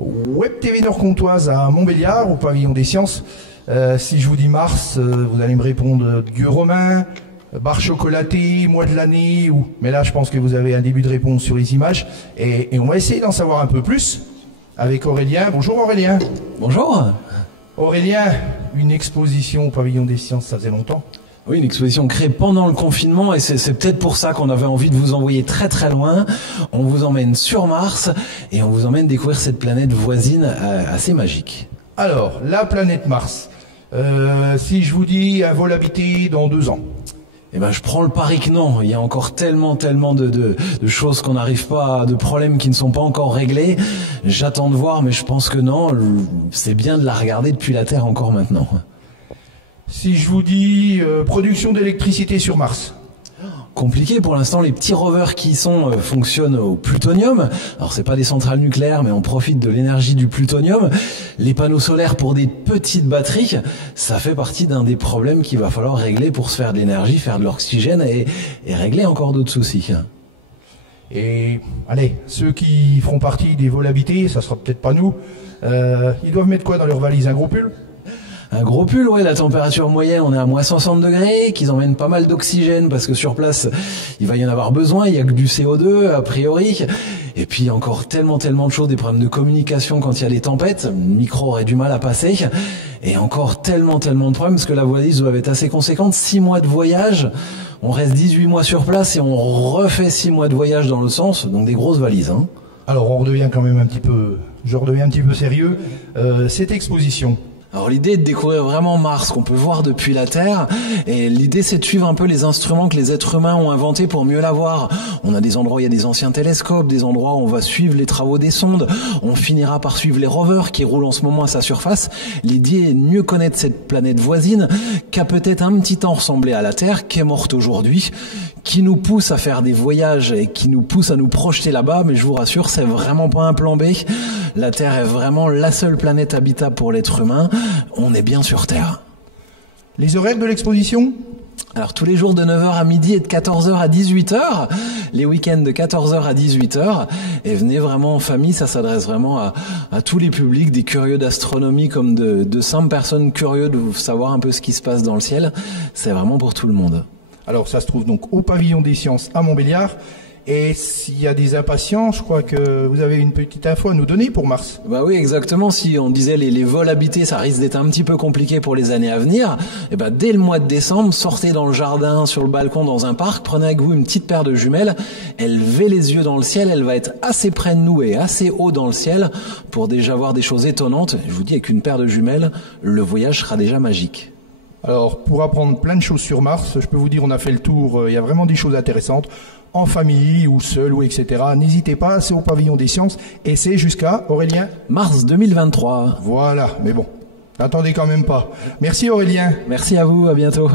Web TV Nord-Comtoise à Montbéliard, au pavillon des sciences. Si je vous dis Mars, vous allez me répondre dieu romain, barre chocolatée, mois de l'année, ou... mais là je pense que vous avez un début de réponse sur les images. Et on va essayer d'en savoir un peu plus avec Aurélien. Bonjour Aurélien. Bonjour. Aurélien, une exposition au pavillon des sciences, ça faisait longtemps? Oui, une exposition créée pendant le confinement et c'est peut-être pour ça qu'on avait envie de vous envoyer très très loin. On vous emmène sur Mars et on vous emmène découvrir cette planète voisine assez magique. Alors, la planète Mars, si je vous dis un vol habité dans 2 ans? Eh ben, je prends le pari que non. Il y a encore tellement de choses qu'on n'arrive pas, de problèmes qui ne sont pas encore réglés. J'attends de voir, mais je pense que non. C'est bien de la regarder depuis la Terre encore maintenant. Si je vous dis production d'électricité sur Mars? Compliqué pour l'instant, les petits rovers qui y sont fonctionnent au plutonium. Alors c'est pas des centrales nucléaires, mais on profite de l'énergie du plutonium. Les panneaux solaires pour des petites batteries, ça fait partie d'un des problèmes qu'il va falloir régler pour se faire de l'énergie, faire de l'oxygène et régler encore d'autres soucis. Et allez, ceux qui feront partie des vols habités, ça sera peut-être pas nous, ils doivent mettre quoi dans leur valise? Un gros pull? Un gros pull, ouais, la température moyenne, on est à moins 60 degrés, qu'ils emmènent pas mal d'oxygène parce que sur place, il va y en avoir besoin, il y a que du CO2 a priori. Et puis encore tellement de choses, des problèmes de communication quand il y a des tempêtes, le micro aurait du mal à passer. Et encore tellement de problèmes parce que la valise doit être assez conséquente, 6 mois de voyage, on reste 18 mois sur place et on refait 6 mois de voyage dans le sens, donc des grosses valises. Hein. Alors on redevient quand même je redeviens un petit peu sérieux, cette exposition. Alors l'idée est de découvrir vraiment Mars, qu'on peut voir depuis la Terre, et l'idée c'est de suivre un peu les instruments que les êtres humains ont inventés pour mieux la voir. On a des endroits où il y a des anciens télescopes, des endroits où on va suivre les travaux des sondes, on finira par suivre les rovers qui roulent en ce moment à sa surface. L'idée est de mieux connaître cette planète voisine, qui a peut-être un petit temps ressemblé à la Terre, qui est morte aujourd'hui, qui nous pousse à faire des voyages et qui nous pousse à nous projeter là-bas, mais je vous rassure, c'est vraiment pas un plan B. La Terre est vraiment la seule planète habitable pour l'être humain. On est bien sur Terre. Les horaires de l'exposition? Alors tous les jours de 9h à midi et de 14h à 18h, les week-ends de 14h à 18h, et venez vraiment en famille, ça s'adresse vraiment à tous les publics, des curieux d'astronomie comme de simples personnes curieuses de savoir un peu ce qui se passe dans le ciel, c'est vraiment pour tout le monde. Alors ça se trouve donc au pavillon des sciences à Montbéliard. Et s'il y a des impatients, je crois que vous avez une petite info à nous donner pour Mars. Bah oui, exactement. Si on disait les vols habités, ça risque d'être un petit peu compliqué pour les années à venir. Et ben dès le mois de décembre, sortez dans le jardin, sur le balcon, dans un parc, prenez avec vous une petite paire de jumelles, élevez les yeux dans le ciel, elle va être assez près de nous et assez haut dans le ciel pour déjà voir des choses étonnantes. Je vous dis, avec une paire de jumelles, le voyage sera déjà magique. Alors, pour apprendre plein de choses sur Mars, je peux vous dire, on a fait le tour, il y a vraiment des choses intéressantes, en famille ou seul ou etc. N'hésitez pas, c'est au pavillon des sciences et c'est jusqu'à, Aurélien? Mars 2023. Voilà, mais bon, n'attendez quand même pas. Merci Aurélien. Merci à vous, à bientôt.